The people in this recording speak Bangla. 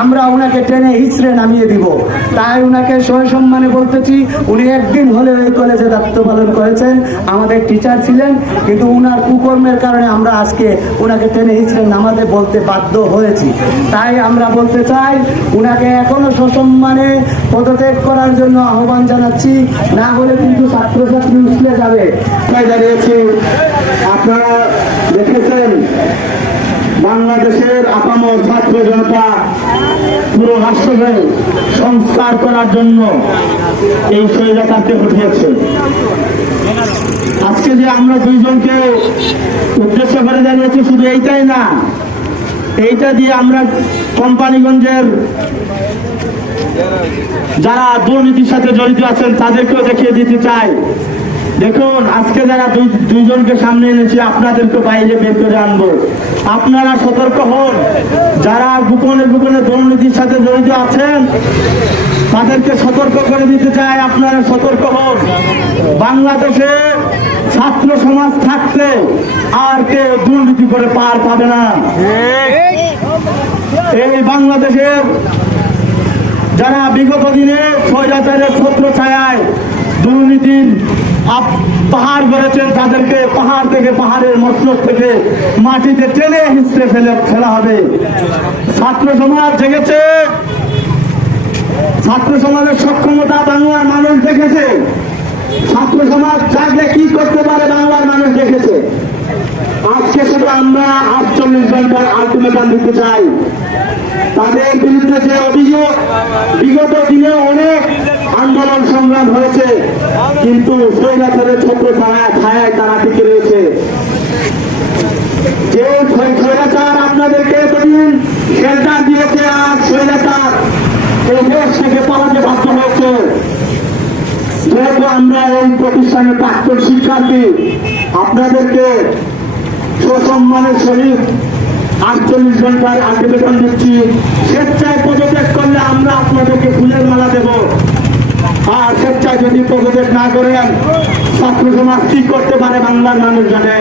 আমরা ওনাকে টেনে হিচড়ে নামিয়ে দিব। তাই ওনাকে সসম্মানে বলতেছি, উনি একদিন হলেও এই কলেজে দায়িত্ব পালন করেছেন, আমাদের টিচার ছিলেন, কিন্তু ওনার কুকর্মের কারণে আমরা আজকে ওনাকে টেনে হিচড়ে নামাতে বলতে বাধ্য হয়েছি। তাই আমরা বলতে চাই, ওনাকে এখনো সসম্মানে পদত্যাগ করার জন্য আহ্বান জানাচ্ছি, না হলে কিন্তু ছাত্রছাত্রী উঠলে যাবে। দাঁড়িয়েছি, আপনারা দেখেছেন বাংলাদেশের আপামর ছাত্র জনতা পুরো রাষ্ট্রকে সংস্কার করার জন্য এই স্বৈরাচারকে উঠিয়েছে। আজকে যে আমরা দুইজনকে উদ্দেশ্য করে জানিয়েছি, শুধু এইটাই না, এইটা দিয়ে আমরা কোম্পানিগঞ্জের যারা দুর্নীতির সাথে জড়িত আছেন তাদেরকেও দেখিয়ে দিতে চাই। দেখুন, আজকে যারা দুইজনকে সামনে এনেছি, আপনাদেরকে বাইরে বের করে আনবো। আপনারা সতর্ক হন, যারা গোপনে গোপনে দুর্নীতির সাথে জড়িত আছেন তাদেরকে সতর্ক করে দিতে চাই, আপনারা সতর্ক হন। বাংলাদেশে ছাত্র সমাজ থাকতে আর কেউ দুর্নীতি করে পার পাবে না। এই বাংলাদেশের যারা বিগত দিনে স্বৈরাচারের ছত্র ছায়ায় দুর্নীতির পাহাড় গড়েছেন, তাদেরকে পাহাড় থেকে, পাহাড়ের মসনদ থেকে মাটিতে টেনে হিঁচড়ে ফেলা হবে। ছাত্র সমাজ জেগেছে, ছাত্র সমাজের সক্ষমতা বাংলার মানুষ দেখেছে। ছাত্র সমাজ জাগলে কি করতে পারে বাংলার মানুষ দেখেছে। আজকে শুধু আমরা 48 ঘন্টার আলটিমেটাম দিতে চাই। তাদের বিরুদ্ধে যে অভিযোগ, বিগত দিনে অনেক আন্দোলন সংগ্রাম হয়েছে, কিন্তু স্বৈরাচারের ছত্র ছায়ায় তারা টিকে রয়েছে। যে স্বৈরাচার আপনাদেরকে এতদিন শেল্টার দিয়েছে, আর স্বৈরাচার এই দেশ থেকে পালাতে বাধ্য হয়েছে। যেহেতু আমরা এই প্রতিষ্ঠানের প্রাক্তন শিক্ষার্থী, আপনাদেরকে সসম্মানের সহিত 48 ঘন্টার আলটিমেটাম দিচ্ছি। স্বেচ্ছায় পদত্যাগ করলে আমরা আপনাদেরকে ফুলের মালা দেব, আর স্বেচ্ছায় যদি পদত্যাগ না করেন ছাত্র সমাজ কি করতে পারে বাংলার মানুষ জানে।